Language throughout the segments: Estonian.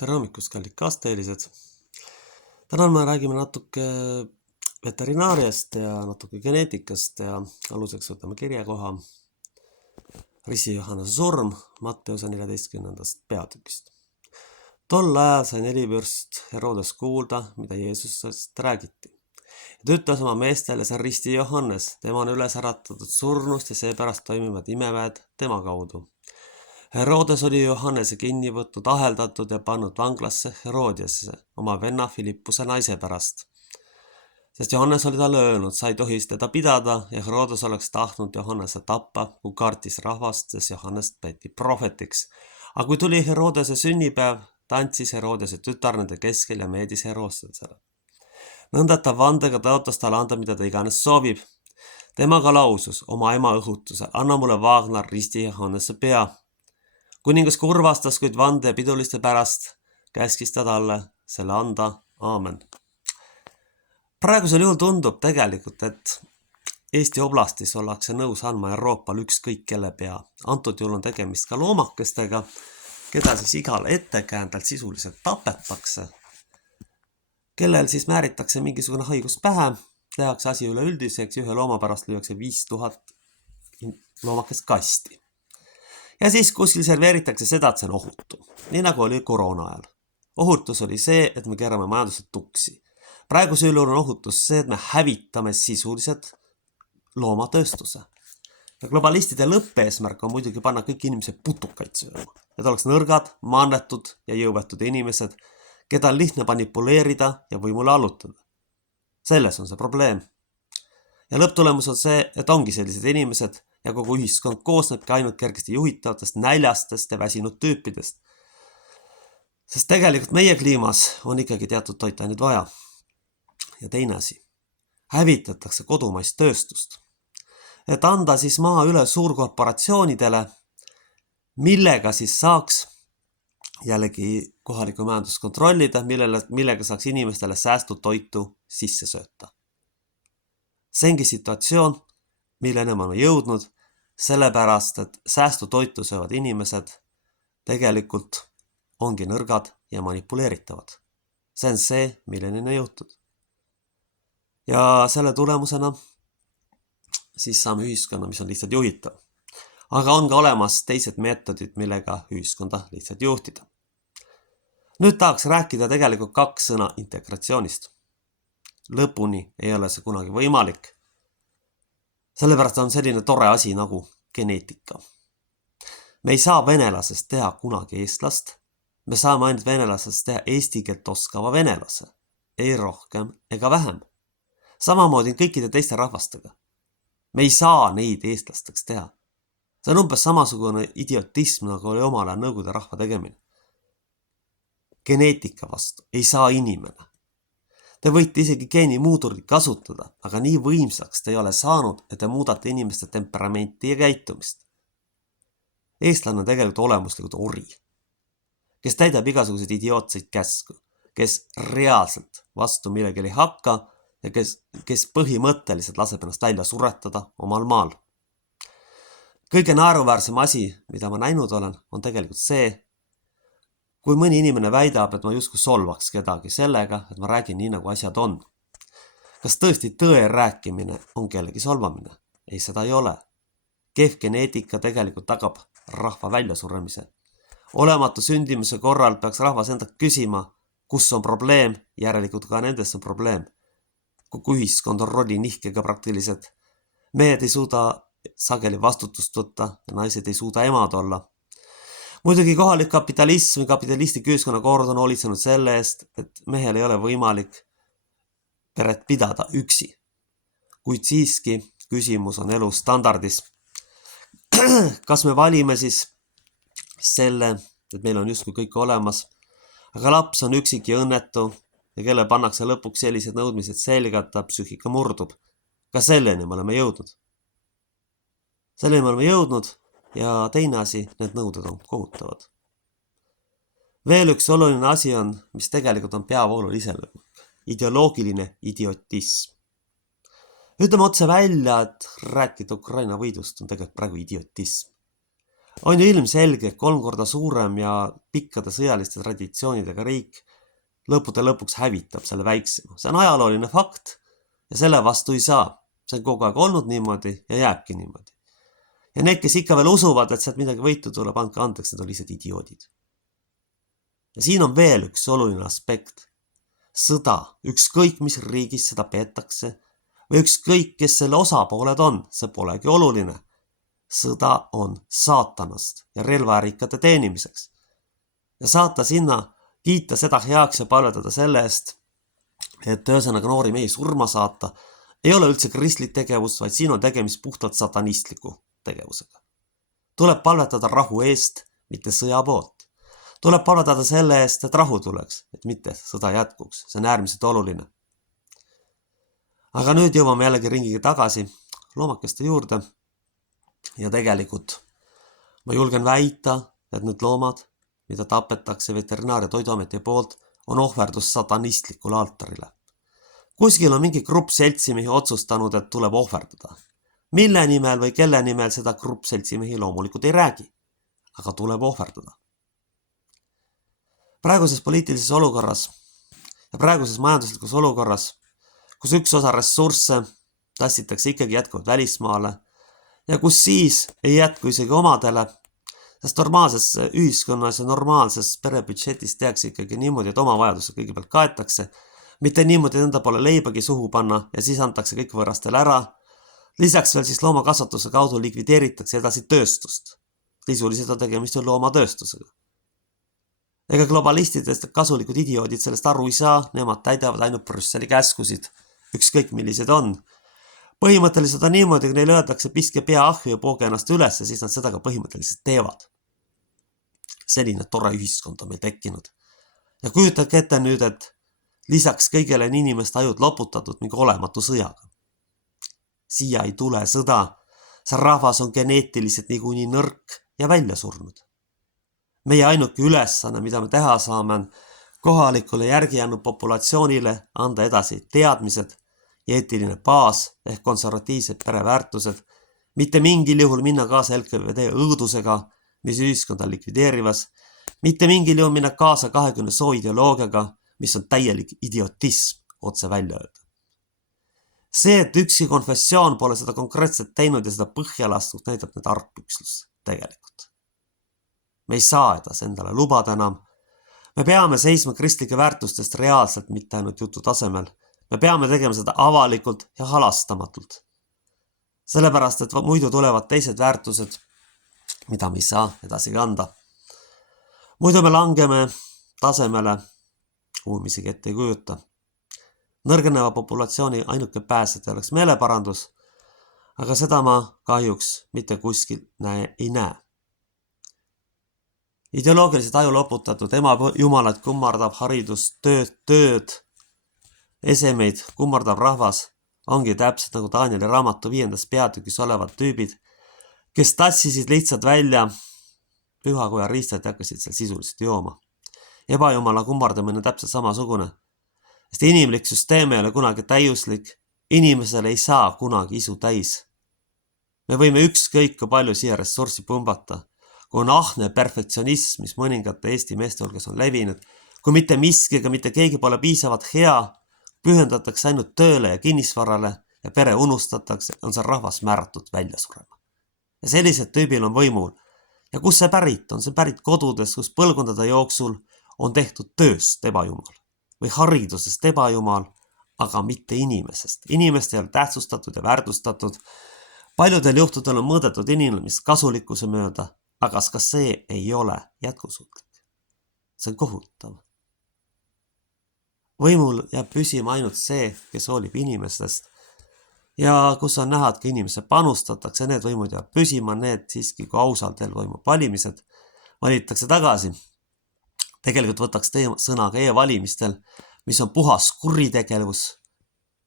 Tere hommikust, kallid kaasteelised. Täna me räägime natuke veterinaariast ja natuke geneetikast ja aluseks võtame kirjakoha Rissi Johannese surm Matteuse 14. peatükist. Tol ajal sai nelipürst Herodes kuulda, mida Jeesusest räägiti. Ta ütles oma meestele, see on Risti Johannes, tema on üles äratatud surnust ja seepärast toimivad imeväed tema kaudu. Herodes oli Johannese kinni võtnud, aheldatud ja pannud vanglasse Herodiasse, oma venna Filippuse naise pärast. Sest Johannes oli talle öelnud, sa ei tohi teda pidada ja Herodes oleks tahtnud Johannese tappa, kui kartis rahvast, sest Johannest peeti prohvetiks. Aga kui tuli Herodese sünnipäev, tantsis Herodese tütar nende keskel ja meedis Herodesele. Nõnda ta vandega tõotas talle anda, mida ta iganes soovib. Temaga lausus oma ema õhutuse, anna mulle Wagner Risti Johannese pea. Kuningas kurvastas, kuid vande ja piduliste pärast käskis ta talle selle anda. Aamen. Praegusel juhul tundub tegelikult, et Eesti oblastis ollakse nõus andma Euroopal ükskõik kelle pea. Antud juhul on tegemist ka loomakestega, keda siis igal ettekäändel sisuliselt tapetakse, kellel siis määritakse mingisugune haigus pähe, tehakse asi üleüldiseks ja ühe looma pärast lüüakse 5000 loomakest kasti. Ja siis kuskil serveeritakse seda, et see on ohutu, nii nagu oli koroona ajal. Ohutus oli see, et me keerame majanduse tuksi. Praegusel juhul on ohutus see, et me hävitame sisuliselt loomatööstuse. Ja globalistide lõppeesmärk on muidugi panna kõik inimesed putukaid sööma. Need oleks nõrgad, mannetud ja jõuetud inimesed, keda on lihtne manipuleerida ja võimule allutada. Selles on see probleem. Ja lõpptulemus on see, et ongi sellised inimesed ja kogu ühiskond koosnebki ainult kergesti juhitavatest, näljastest ja väsinud tüüpidest. Sest tegelikult meie kliimas on ikkagi teatud toitained vaja. Ja teine asi, hävitatakse kodumaist tööstust. Et anda siis maa üle suurkorporatsioonidele, millega siis saaks jällegi kohalikku majandust kontrollida, millega saaks inimestele säästutoitu sisse sööta. See ongi situatsioon, milleni me oleme jõudnud, sellepärast, et säästutoitu söövad inimesed tegelikult ongi nõrgad ja manipuleeritavad. See on see, milleni on jõutud. Ja selle tulemusena siis saame ühiskonna, mis on lihtsalt juhitav. Aga on ka olemas teised meetodid, millega ühiskonda lihtsalt juhtida. Nüüd tahaks rääkida tegelikult 2 sõna integratsioonist. Lõpuni ei ole see kunagi võimalik. Sellepärast on selline tore asi nagu geneetika. Me ei saa venelasest teha kunagi eestlast. Me saame ainult venelasest teha eesti keelt oskava venelase. Ei rohkem ega vähem. Samamoodi kõikide teiste rahvastega. Me ei saa neid eestlasteks teha. See on umbes samasugune idiotism, nagu oli omal ajal Nõukogude rahva tegemine. Geneetika vastu ei saa inimene. Te võite isegi geenimuudurit kasutada, aga nii võimsaks te ei ole saanud, et te muudate inimeste temperamenti ja käitumist. Eestlane on tegelikult olemuslikult ori, kes täidab igasuguseid idiootseid käsku, kes reaalselt vastu millegi ei hakka ja kes põhimõtteliselt laseb ennast välja suretada omal maal. Kõige naeruväärsem asi, mida ma näinud olen, on tegelikult see, kui mõni inimene väidab, et ma justkui solvaks kedagi sellega, et ma räägin nii, nagu asjad on. Kas tõesti tõe rääkimine on kellegi solvamine? Ei, seda ei ole. Kehv geneetika tegelikult tagab rahva väljasuremise. Olematu sündimuse korral peaks rahvas enda küsima, kus on probleem, järelikult ka nendes on probleem. Kogu ühiskond on rollinihkega praktiliselt. Mehed ei suuda sageli vastutust võtta ja naised ei suuda emad olla. Muidugi kohalik kapitalism ja kapitalistlik ühiskonna kord on hoolitsenud selle eest, et mehel ei ole võimalik peret pidada üksi. Kuid siiski küsimus on elu standardis. Kas me valime siis selle, et meil on justkui kõik olemas, aga laps on üksik ja õnnetu ja kelle pannakse lõpuks sellised nõudmised selga, et ta psüühika murdub. Ka selleni me oleme jõudnud. Selleni me oleme jõudnud ja teine asi, need nõuded on kohutavad. Veel üks oluline asi on, mis tegelikult on peavoolul iseloomu. Ideoloogiline idiotism. Ütleme otse välja, et rääkida Ukraina võidust on tegelikult praegu idiotism. On ju ilmselge, et 3 korda suurem ja pikkade sõjaliste traditsioonidega riik lõppude lõpuks hävitab selle väiksema. See on ajalooline fakt ja selle vastu ei saa. See on kogu aeg olnud niimoodi ja jääbki niimoodi. Ja need, kes ikka veel usuvad, et sealt midagi võitu tuleb, andke andeks, need on lihtsalt idioodid. Ja siin on veel üks oluline aspekt. Sõda, ükskõik mis riigis seda peetakse või ükskõik, kes selle osapooled on, see polegi oluline. Sõda on saatanast ja relvaärikate teenimiseks. Ja saata sinna, kiita seda heaks ja palvetada selle eest, et ühesõnaga noori mehi surma saata, ei ole üldse kristlik tegevus, vaid siin on tegemist puhtalt satanistliku tegevusega. Tuleb palvetada rahu eest, mitte sõja poolt. Tuleb palvetada selle eest, et rahu tuleks, et mitte sõda jätkuks. See on äärmiselt oluline. Aga nüüd jõuame jällegi ringiga tagasi loomakeste juurde. Ja tegelikult ma julgen väita, et need loomad, mida tapetakse Veterinaar- ja Toiduameti poolt, on ohverdus satanistlikule altarile. Kuskil on mingi grupp seltsimehi otsustanud, et tuleb ohverdada. Mille nimel või kelle nimel seda grupp seltsimehi loomulikult ei räägi, aga tuleb ohverdada. Praeguses poliitilises olukorras ja praeguses majanduslikus olukorras, kus üks osa ressursse tassitakse ikkagi jätkuvalt välismaale ja kus siis ei jätku isegi omadele, sest normaalses ühiskonnas ja normaalses perebüdžetis tehakse ikkagi niimoodi, et oma vajaduse kõigepealt kaetakse, mitte niimoodi, et enda poole leibagi suhu panna ja siis antakse kõik võõrastele ära. Lisaks veel siis loomakasvatuse kaudu likvideeritakse edasi tööstust. Sisuliselt on tegemist ju loomatööstusega. Ega globalistidest kasulikud idioodid sellest aru ei saa, nemad täidavad ainult Brüsseli käskusid, ükskõik millised on. Põhimõtteliselt on niimoodi, kui neile öeldakse piske pea ahju ja pooge ennast üles, siis nad seda ka põhimõtteliselt teevad. Selline tore ühiskond on meil tekkinud. Ja kujutage ette nüüd, et lisaks kõigele on inimeste ajud loputatud mingi olematu sõjaga. Siia ei tule sõda, see rahvas on geneetiliselt niikuinii nõrk ja välja surnud. Meie ainuke ülesanne, mida me teha saame, on kohalikule järgi jäänud populatsioonile anda edasi teadmised ja eetiline baas ehk konservatiivsed pereväärtused, mitte mingil juhul minna kaasa LKVD õudusega, mis ühiskonda likvideerivas, mitte mingil juhul minna kaasa 20 soo ideoloogiaga, mis on täielik idiotism otse välja öelda. See, et ükski konfessioon pole seda konkreetselt teinud ja seda põhja lastud, näitab need argpükslus tegelikult. Me ei saa edasi endale lubada enam. Me peame seisma kristlike väärtustest reaalselt, mitte ainult jutu tasemel. Me peame tegema seda avalikult ja halastamatult. Sellepärast, et muidu tulevad teised väärtused, mida me ei saa edasi kanda. Muidu me langeme tasemele, kuhu me isegi ette ei kujuta. Nõrgeneva populatsiooni ainuke pääsed oleks meeleparandus, aga seda ma kahjuks mitte kuskil ei näe. Ideoloogiliselt aju loputatud ema jumalad kummardab haridust, tööd, esemeid kummardab rahvas ongi täpselt nagu Danieli raamatu 5. peatükis olevad tüübid, kes tassisid lihtsalt välja pühakoja riistajad ja hakkasid seal sisuliselt jooma. Ebajumala kummardamine on täpselt samasugune, sest inimlik süsteem ei ole kunagi täiuslik, inimesele ei saa kunagi isu täis. Me võime ükskõik kui palju siia ressurssi pumbata, kui on ahne perfektsionism, mis mõningate Eesti meeste hulgas on levinud, kui mitte miski ega mitte keegi pole piisavalt hea, pühendatakse ainult tööle ja kinnisvarale ja pere unustatakse, on see rahvas määratud välja surema. Ja sellised tüübil on võimul. Ja kus see pärit on? See pärit kodudes, kus põlvkondade jooksul on tehtud tööst ebajumal või haridusest ebajumal, aga mitte inimesest. Inimest ei ole tähtsustatud ja väärtustatud. Paljudel juhtudel on mõõdetud inimest kasulikkuse mööda, aga ka see ei ole jätkusuutlik. See on kohutav. Võimul jääb püsima ainult see, kes hoolib inimestest ja kus on näha, et ka inimese panustatakse, need võimud jääb püsima, need siiski, kui ausalt toimub valimised, valitakse tagasi. Tegelikult võtaks sõna ka e-valimistel, mis on puhas kuritegevus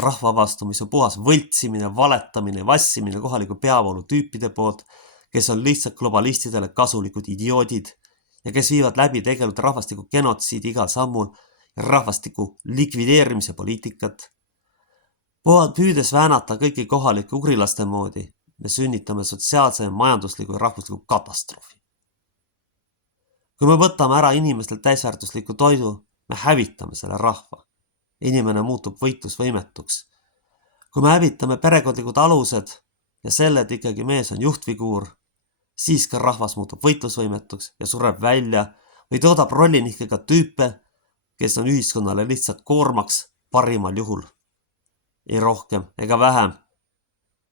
rahva vastu, mis on puhas võltsimine, valetamine, vassimine kohaliku peavoolu tüüpide poolt, kes on lihtsalt globalistidele kasulikud idioodid ja kes viivad läbi tegelikult rahvastiku genotsiidi igal sammul ja rahvastiku likvideerimise poliitikat. Püüdes väänata kõiki kohalike ugrilaste moodi, me sünnitame sotsiaalse, majandusliku ja rahvusliku katastroofi. Kui me võtame ära inimestelt täisväärtusliku toidu, me hävitame selle rahva. Inimene muutub võitlusvõimetuks. Kui me hävitame perekondlikud alused ja selle, et ikkagi mees on juhtfiguur, siis ka rahvas muutub võitlusvõimetuks ja sureb välja või toodab rollinihkega tüüpe, kes on ühiskonnale lihtsalt koormaks parimal juhul. Ei rohkem ega vähem.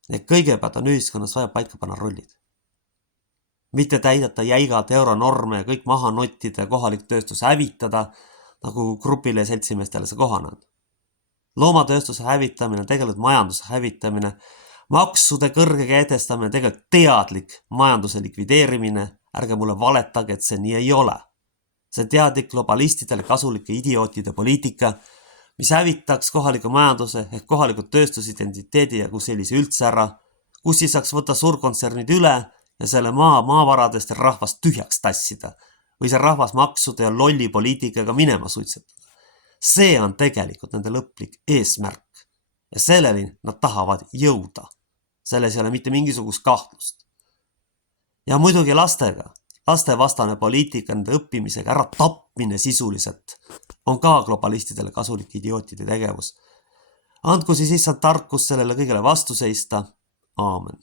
Need kõigepealt on ühiskonnas vaja paika panna rollid. Mitte täidata jäigalt euronorme ja kõik maha nottida ja kohalik tööstus hävitada, nagu grupile ja seltsimeestele see kohane on. Loomatööstuse hävitamine on tegelikult majanduse hävitamine, maksude kõrge kehtestamine, tegelikult teadlik majanduse likvideerimine, ärge mulle valetage, et see nii ei ole. See teadlik globalistidele kasulike idiootide poliitika, mis hävitaks kohaliku majanduse ehk kohalikud tööstusidentiteedi ja kus sellise üldse ära, kus siis saaks võtta suurkontsernid üle ja selle maavaradest ja rahvast tühjaks tassida või see rahvas maksude ja lolli poliitikaga minema suitsetada. See on tegelikult nende lõplik eesmärk ja selleni nad tahavad jõuda. Selles ei ole mitte mingisugust kahtlust. Ja muidugi lastega. Lastevastane poliitika, nende õppimisega ära tapmine sisuliselt on ka globalistidele kasulik idiootide tegevus. Andku siis issand tarkus sellele kõigele vastu seista. Aamen.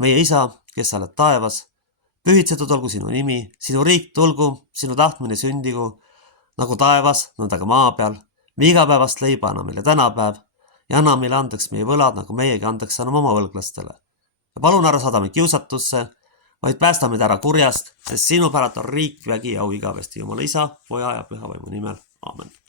Meie isa, kes sa oled taevas, pühitsetud olgu sinu nimi, sinu riik tulgu, sinu tahtmine sündigu, nagu taevas, nõnda ka maa peal. Me igapäevast leiba anna meile tänapäev ja anna meile andeks meie võlad, nagu meiegi andeks anname oma võlglastele. Ja palun ära saada meid kiusatusse, vaid päästa meid ära kurjast, sest sinu päralt on riik, vägi ja au igavesti Jumala isa, poja ja püha vaimu nimel. Aamen.